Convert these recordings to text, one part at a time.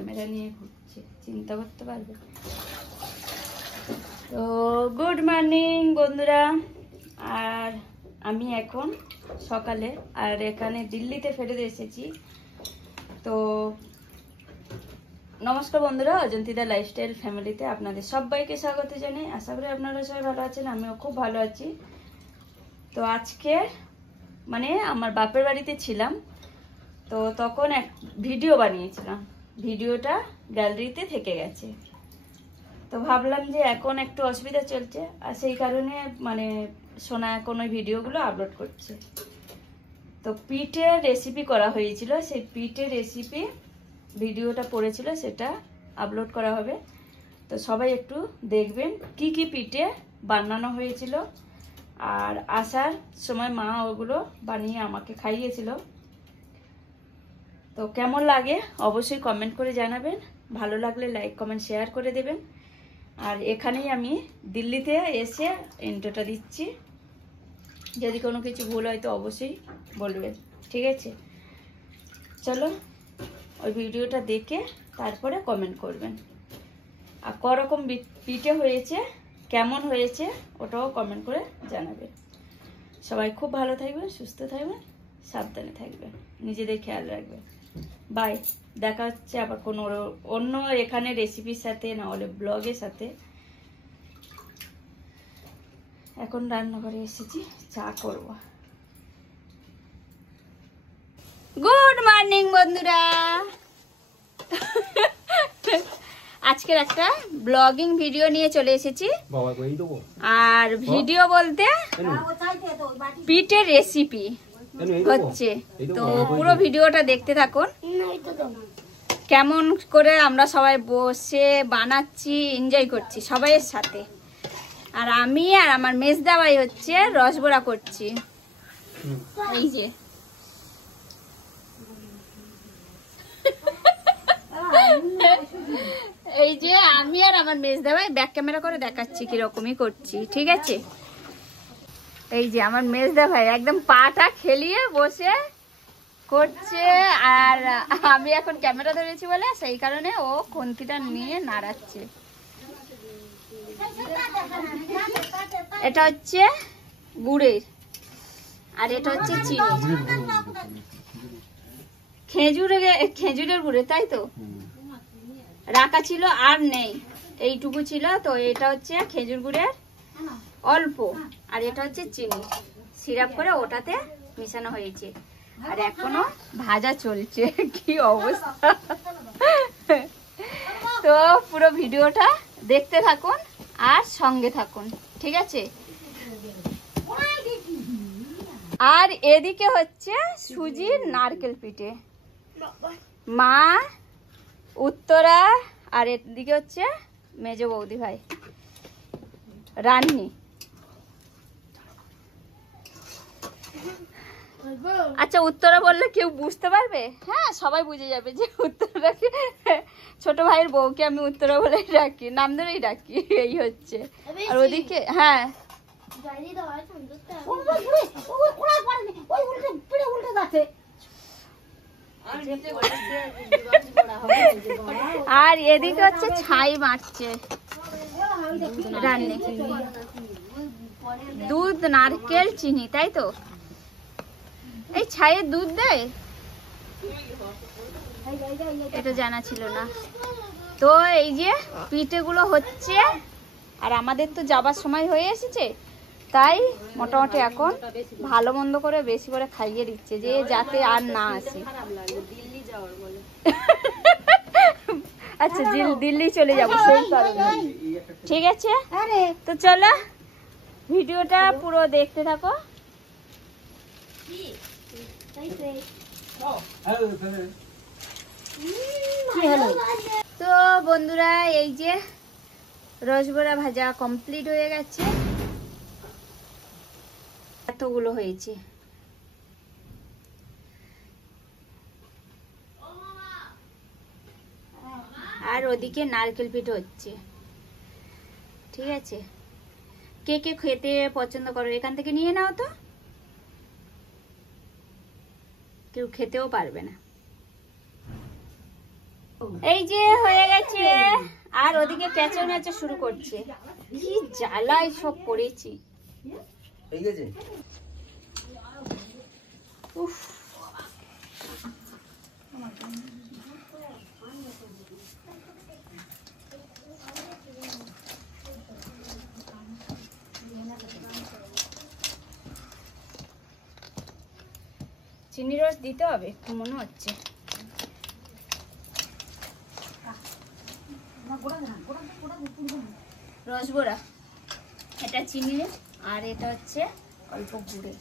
Camera নিয়ে ঘুরছে, চিন্তা করতে পারবে। তো গুড মর্নিং বন্ধুরা, আর আমি এখন সকালে আর এখানে দিল্লিতে ফেরত এসেছি। তো নমস্কার বন্ধুরা, অজন্তিদা লাইফস্টাইল ফ্যামিলিতে আপনাদের সবাইকে স্বাগত জানাই। আশা করি আপনারা সবাই ভালো আছেন, আমিও খুব ভালো আছি। তো আজকে মানে আমার বাপের বাড়িতে ছিলাম, তো তখন এক ভিডিও বানিয়েছিলাম, ভিডিওটা গ্যালারিতে থেকে গেছে। তো ভাবলাম যে এখন একটু অসুবিধা চলছে, আর সেই কারণে মানে সোনা এখন ওই ভিডিওগুলো আপলোড করছে। তো পিঠের রেসিপি করা হয়েছিল, সেই পিঠের রেসিপি ভিডিওটা পড়েছিল, সেটা আপলোড করা হবে। তো সবাই একটু দেখবেন কি কি পিঠে বানানো হয়েছিল। আর আসার সময় মা ওগুলো বানিয়ে আমাকে খাইয়েছিল। তো কেমন লাগে অবশ্যই কমেন্ট করে জানাবেন, ভালো লাগলে লাইক কমেন্ট শেয়ার করে দেবেন। আর এখানেই আমি দিল্লিতে এসে ইন্ট্রোটা দিচ্ছি, যদি কোনো কিছু ভুল হয় তো অবশ্যই বলবেন, ঠিক আছে? চলো ওই ভিডিওটা দেখে তারপরে কমেন্ট করবেন। আর করকম পিঠে হয়েছে, কেমন হয়েছে ওটাও কমেন্ট করে জানাবেন। সবাই খুব ভালো থাকবেন, সুস্থ থাকবেন, সাবধানে থাকবেন, নিজেদের খেয়াল রাখবেন। বাই, দেখা হচ্ছে আবার কোনো অন্য এখানে রেসিপির সাথে, না হলে ব্লগের সাথে। এখন রান্নাঘরে এসেছি, চা করব। গুড মর্নিং বন্ধুরা, আজকের একটা ব্লগিং ভিডিও নিয়ে চলে এসেছি। আর ভিডিও বলতে পিঠের রেসিপি হচ্ছে, তো পুরো ভিডিওটা দেখতে থাকুন। কেমন করে আমরা সবাই বসে বানাচ্ছি, এনজয় করছি সবাইয়ের সাথে। আর আমি আর আমার মেজদা ভাই হচ্ছে রসবড়া করছি। এই যে এই যে আমি আর আমার মেজদা ভাই ব্যাক ক্যামেরা করে দেখাচ্ছি কিরকমই করছি, ঠিক আছে? এই যে আমার মেজদা ভাই একদম পাটা খেলিয়ে বসে করছে, আর আমি এখন ক্যামেরা ধরেছি বলে সেই কারণে ও খুন্তিটা নিয়ে নাড়াচ্ছে। এটা হচ্ছে গুড়ের, আর এটা হচ্ছে চিনি। খেজুরের গুড়ে, তাই তো রাখা ছিল, আর নেই, এইটুকু ছিল। তো এটা হচ্ছে খেজুর গুড়ের অল্প, আর এটা হচ্ছে চিনি সিরাপ করে ওটাতে মিশানো হয়েছে। আর এখনো ভাজা চলছে, কি অবস্থা। তো পুরো ভিডিওটা দেখতে থাকুন আর সঙ্গে থাকুন, ঠিক আছে? আর এদিকে হচ্ছে সুজির নারকেল পিঠে, মা উত্তরা, আর এদিকে হচ্ছে মেজ বৌদি ভাই রান্নি। আচ্ছা, উত্তরা বললে কেউ বুঝতে পারবে? হ্যাঁ, সবাই বুঝে যাবে যে উত্তরাকে, ছোট ভাইয়ের বউকে আমি উত্তরা বলেই ডাকি, নাম ধরেই ডাকি, এই হচ্ছে। আর ওদিকে হ্যাঁ আর এদিকে হচ্ছে ছাই মারছে রান্নি, দুধ নারকেল চিনি, তাই তো? এই ছাইয়ের দুধ দেয়, এটা জানা ছিল না। তো এই যে পিঠেগুলো হচ্ছে, আর আমাদের তো যাবার সময় হয়ে এসেছে, তাই মোটামুটি এখন ভালো মন্দ করে বেশি করে খাইয়ে দিচ্ছে, যে যাতে আর না আসে। আচ্ছা, দিল্লি চলে যাবো সেই কারণে, ঠিক আছে? তো চলো ভিডিওটা পুরো দেখতে থাকো। তো বন্ধুরা, এই যে রসবড়া ভাজা কমপ্লিট হয়ে গেছে, এতগুলো হয়েছে। আর ওদিকে নারকেল পিঠে হচ্ছে, ঠিক আছে? কে কে খেতে পছন্দ করো এখান থেকে নিয়ে নাও, তো কেউ খেতেও পারবে না। এই যে হয়ে গেছে, আর ওদিকে পেঁচা নাচা শুরু করছে। কি জ্বালায় সব করেছি। হয়ে গেছে। উফ, চিনি রস দিতে হবে একটু মনে হচ্ছে। রসগোড়া, এটা চিনি আর এটা হচ্ছে অল্প গুড়ে।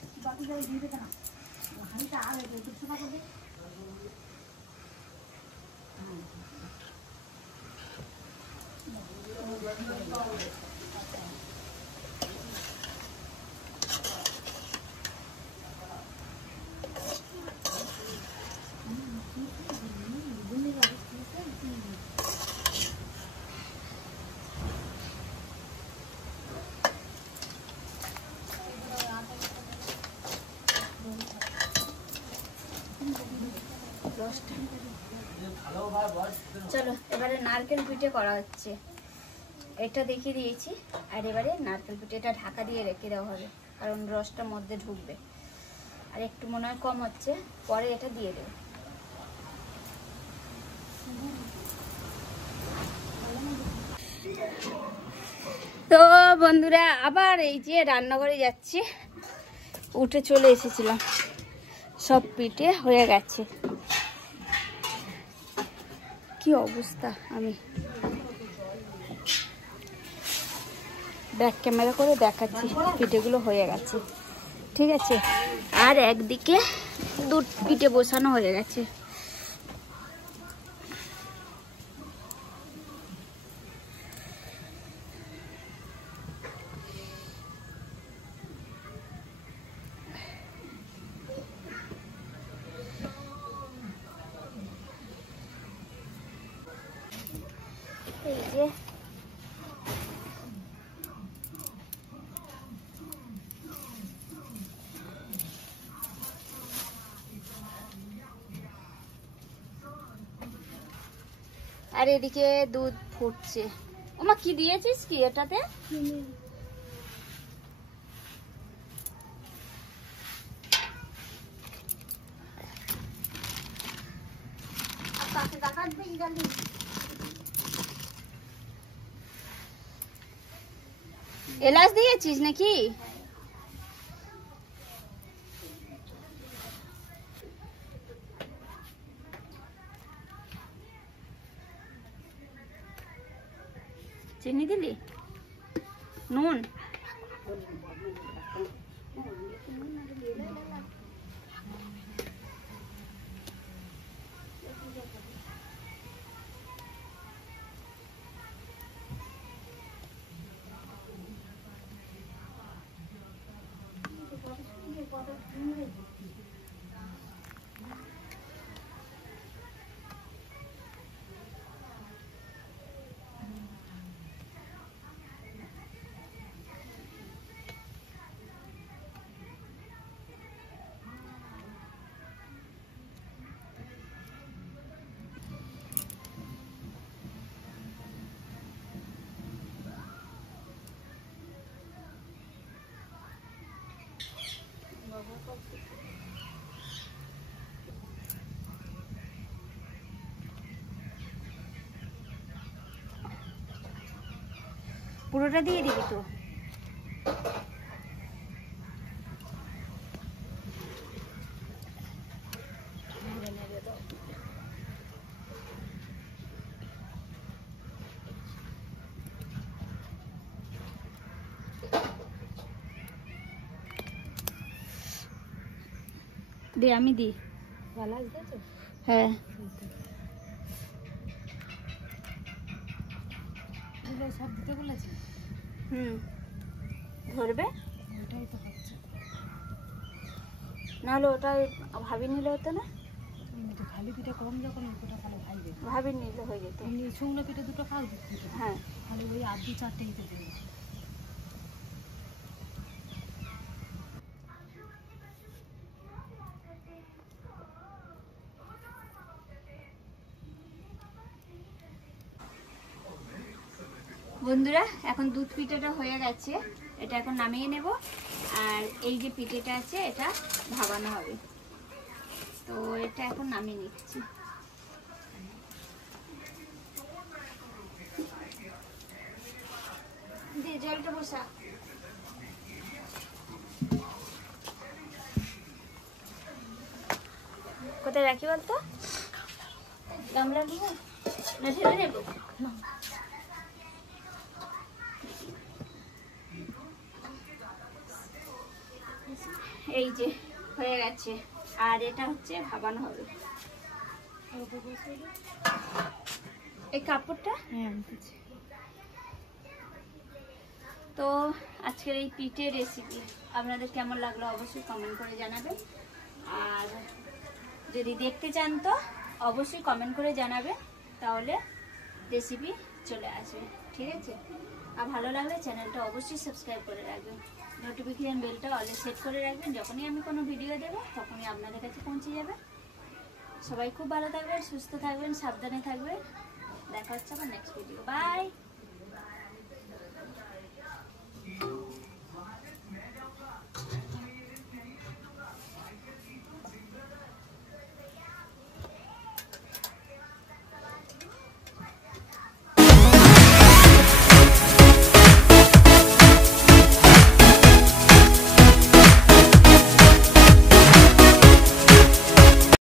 চলো এবারে নারকেল পিঠে করা হচ্ছে। এটা দেখিয়ে দিয়েছি, আর এবারে নারকেল পিঠে এটা ঢাকা দিয়ে রেখে দেওয়া হবে, কারণ রসটা মধ্যে ঢুকবে। আর একটু মনে হয় কম হচ্ছে, পরে এটা দিয়ে দেবো। তো বন্ধুরা আবার এই যে রান্নাঘরে যাচ্ছি, উঠে চলে এসেছিলাম, সব পিঠে হয়ে গেছে। কি অবস্থা, আমি ব্যাক ক্যামেরা করে দেখাচ্ছি, পিঠেগুলো হয়ে গেছে, ঠিক আছে। আর একদিকে দুধ পিঠে বসানো হয়ে গেছে। এই যে আর এদিকে দুধ ফুটছে। ওমা কি দিয়েছিস কি এটাতে? এলাচ দিয়েছিস নাকি? চিনি দিলি? নুন? পুরোটা দিয়ে দিবি তো? দে, আমি দিই। হ্যাঁ সব দিতে বলেছি। ধরবে নাহলে ওটাই ভাবি নিলে হতো না? খালি পিঠা কম যখন ভাবি নিলে হয়ে যেত। শুকনো পিঠা দুটো খাও। হ্যাঁ খালি ওই আর 2-4টে দিতে দেবে। বন্ধুরা এখন দুধ পিঠেটা হয়ে গেছে, এটা এখন নামিয়ে নেব। আর এই যে পিঠেটা আছে এটা ভাবানো হবে, তো এটা এখন নামিয়ে নিচ্ছি। দিয়ে জলটা বসা। কোথায় রাখি বলতো? গামলা নিব না ঢেলে নেব? এই যে হয়ে গেছে, আর এটা হচ্ছে ভাবানো হবে। এই কাপড়টা তো আজকের এই পিঠের রেসিপি আপনাদের কেমন লাগলো অবশ্যই কমেন্ট করে জানাবেন। আর যদি দেখতে চান তো অবশ্যই কমেন্ট করে জানাবেন, তাহলে রেসিপি চলে আসবে, ঠিক আছে? আর ভালো লাগলে চ্যানেলটা অবশ্যই সাবস্ক্রাইব করে রাখবেন, নোটিফিকেশন বেলটা অলে সেট করে রাখবেন। যখনই আমি কোনো ভিডিও দেব তখনই আপনাদের কাছে পৌঁছে যাবে। সবাই খুব ভালো থাকবেন, সুস্থ থাকবেন, সাবধানে থাকবেন। দেখা হচ্ছে আমার নেক্সট ভিডিও। বাই।